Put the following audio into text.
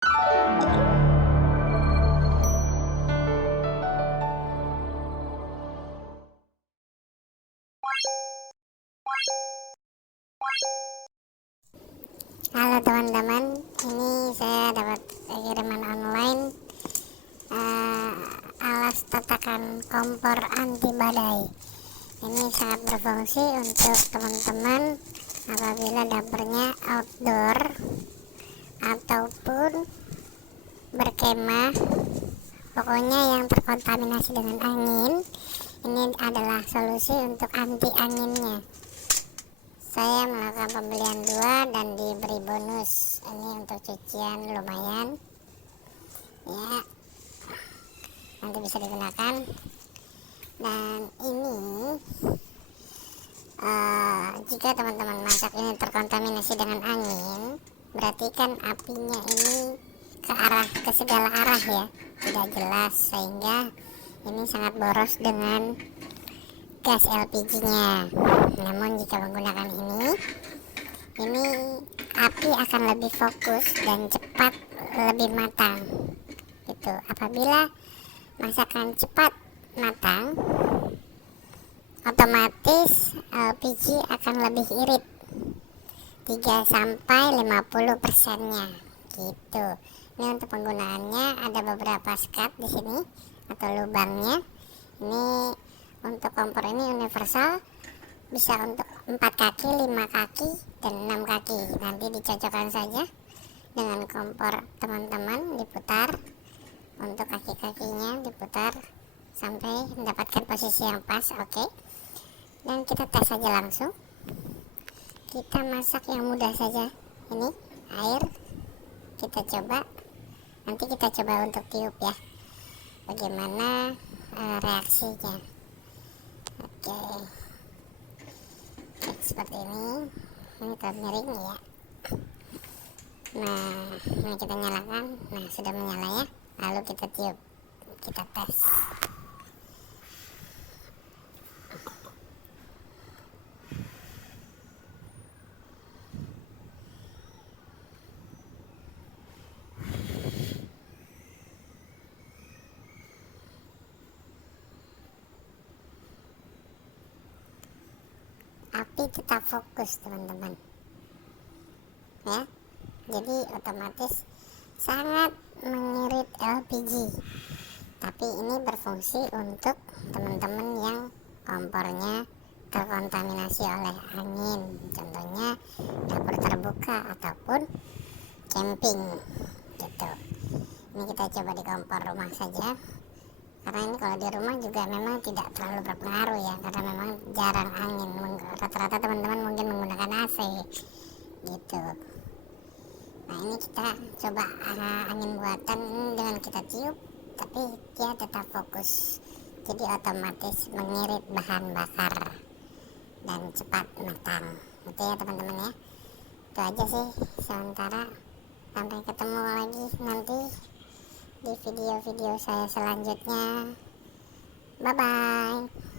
Halo teman-teman, ini saya dapat kiriman online alas tatakan kompor anti badai. Ini sangat berfungsi untuk teman-teman apabila dapurnya outdoor ataupun berkemah, pokoknya yang terkontaminasi dengan angin. Ini adalah solusi untuk anti anginnya. Saya melakukan pembelian 2 dan diberi bonus. Ini untuk cucian lumayan ya, nanti bisa digunakan. Dan ini jika teman-teman masak ini terkontaminasi dengan angin, berarti kan apinya ini ke segala arah ya, tidak jelas, sehingga ini sangat boros dengan gas LPG-nya. Namun jika menggunakan ini api akan lebih fokus dan cepat, lebih matang gitu. Apabila masakan cepat matang, otomatis LPG akan lebih irit 3-50% gitu. Ini untuk penggunaannya ada beberapa skat di sini atau lubangnya. Ini untuk kompor ini universal, bisa untuk 4 kaki, 5 kaki, dan 6 kaki. Nanti dicocokkan saja dengan kompor teman-teman, diputar untuk kaki-kakinya, diputar sampai mendapatkan posisi yang pas. Oke. Dan kita tes saja langsung. Kita masak yang mudah saja. Ini air, kita coba. Nanti kita coba untuk tiup ya, bagaimana reaksinya. Oke. Seperti ini terlihat miring ya. Nah, ini kita nyalakan. Nah, sudah menyala ya. Lalu kita tiup, kita tes. Api tetap fokus teman-teman ya, jadi otomatis sangat mengirit LPG. Tapi ini berfungsi untuk teman-teman yang kompornya terkontaminasi oleh angin, contohnya dapur terbuka ataupun camping gitu. Ini kita coba di kompor rumah saja, karena ini kalau di rumah juga memang tidak terlalu berpengaruh ya, karena memang jarang angin. Rata-rata teman-teman mungkin menggunakan AC gitu. Nah, ini kita coba angin buatan dengan kita tiup, tapi dia tetap fokus, jadi otomatis mengirit bahan bakar dan cepat matang. Itu ya teman-teman ya. Itu aja sih sementara. Sampai ketemu lagi nanti di video-video saya selanjutnya. Bye bye.